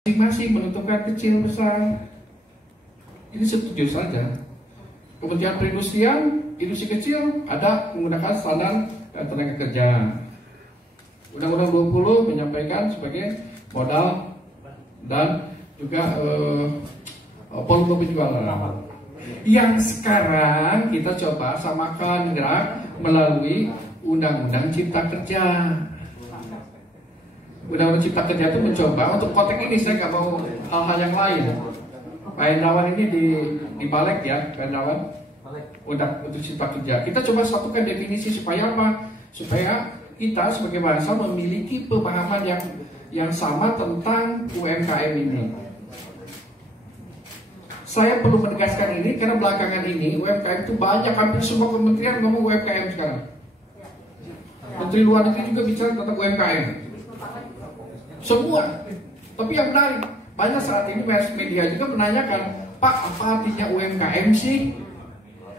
masing-masing menentukan kecil besar. Ini setuju saja. Kementerian Perindustrian, industri kecil ada menggunakan standar tenaga kerja. Undang-Undang 20 menyampaikan sebagai modal dan juga volume penjualan. Yang sekarang kita coba samakan gerak melalui Undang-Undang Cipta Kerja. Undang-Undang Cipta Kerja itu mencoba untuk konteks ini, saya nggak mau hal-hal yang lain. Pak Hendrawan ini di Balek ya, Pak Hendrawan, untuk Cipta Kerja. Kita coba satukan definisi supaya apa? Supaya kita sebagai bangsa memiliki pemahaman yang sama tentang UMKM ini. Saya perlu menegaskan ini karena belakangan ini UMKM itu banyak, hampir semua kementerian ngomong UMKM sekarang. Menteri Luar Negeri juga bicara tentang UMKM. Semua. Tapi yang menarik, banyak saat ini media juga menanyakan, Pak, apa artinya UMKM sih?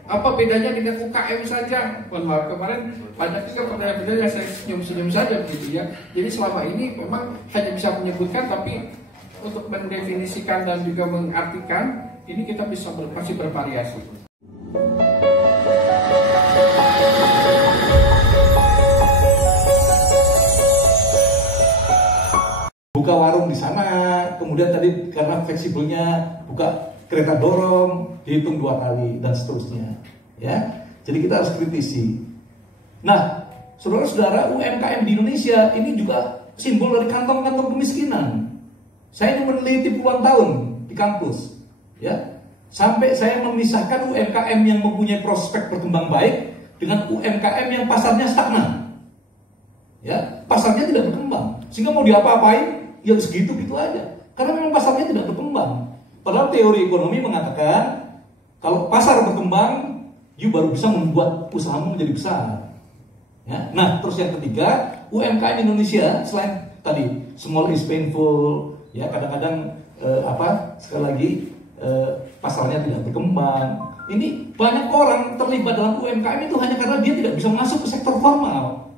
Apa bedanya dengan UKM saja? Mohon maaf, kemarin banyak juga pertanyaan-pertanyaan yang saya senyum-senyum saja gitu ya. Jadi selama ini memang hanya bisa menyebutkan, tapi untuk mendefinisikan dan juga mengartikan, ini kita bisa masih bervariasi. Buka warung di sana, kemudian tadi karena fleksibelnya buka kereta dorong, dihitung 2 kali dan seterusnya. Ya, jadi kita harus kritisi. Nah, saudara-saudara, UMKM di Indonesia ini juga simbol dari kantong-kantong kemiskinan. Saya ini meneliti puluhan tahun di kampus, ya, sampai saya memisahkan UMKM yang mempunyai prospek berkembang baik dengan UMKM yang pasarnya stagnan. Ya, pasarnya tidak berkembang, sehingga mau diapa-apain ya segitu-gitu aja, karena memang pasarnya tidak berkembang. Padahal teori ekonomi mengatakan kalau pasar berkembang, you baru bisa membuat usahamu menjadi besar. Ya. Nah, terus yang ketiga, UMKM Indonesia selain tadi small is painful, ya kadang-kadang sekali lagi pasarnya tidak berkembang. Ini banyak orang terlibat dalam UMKM itu hanya karena dia tidak bisa masuk ke sektor formal.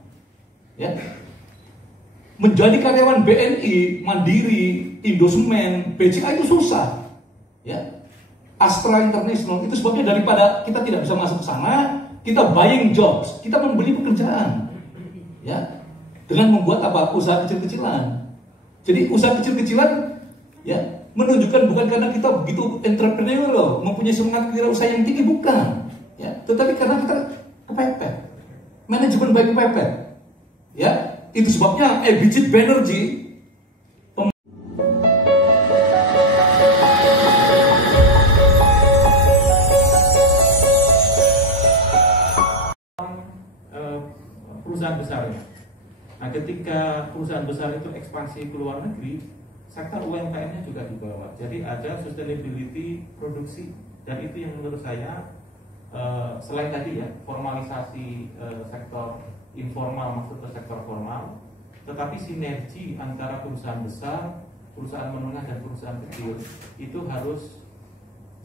Ya. Menjadi karyawan BNI, Mandiri, Indosemen, BCA itu susah. Ya. Astra International itu sebabnya daripada kita tidak bisa masuk ke sana, kita buying jobs, kita membeli pekerjaan. Ya. Dengan membuat usaha kecil-kecilan. Jadi usaha kecil-kecilan ya menunjukkan bukan karena kita begitu entrepreneur, mempunyai semangat kewirausahaan yang tinggi, bukan. Ya, tetapi karena kita kepepet. Manajemen baik kepepet. Ya. Itu sebabnya Abhijit Banerjee perusahaan besar. Nah, ketika perusahaan besar itu ekspansi ke luar negeri, sektor UMKM-nya juga dibawa. Jadi ada sustainability produksi, dan itu yang menurut saya selain tadi ya formalisasi sektor informal masuk ke sektor formal, tetapi sinergi antara perusahaan besar, perusahaan menengah dan perusahaan kecil itu harus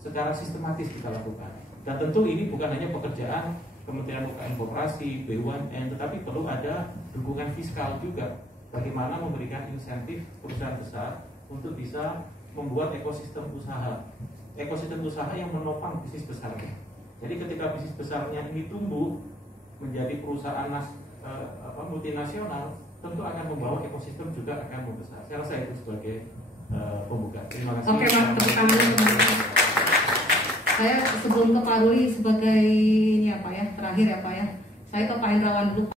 secara sistematis kita lakukan. Dan tentu ini bukan hanya pekerjaan Kementerian UKM Koperasi, BUMN, tetapi perlu ada dukungan fiskal juga. Bagaimana memberikan insentif perusahaan besar untuk bisa membuat ekosistem usaha yang menopang bisnis besarnya. Jadi ketika bisnis besarnya ini tumbuh menjadi perusahaan multinasional, tentu akan membawa ekosistem juga akan membesar. Saya rasa itu sebagai pembuka. Terima kasih. Oke, Pak, tepuk tangan. Saya sebelum ke Pak Ruli sebagai ini ya Pak ya, terakhir ya Pak ya. Saya ke Pak Hendrawan dulu.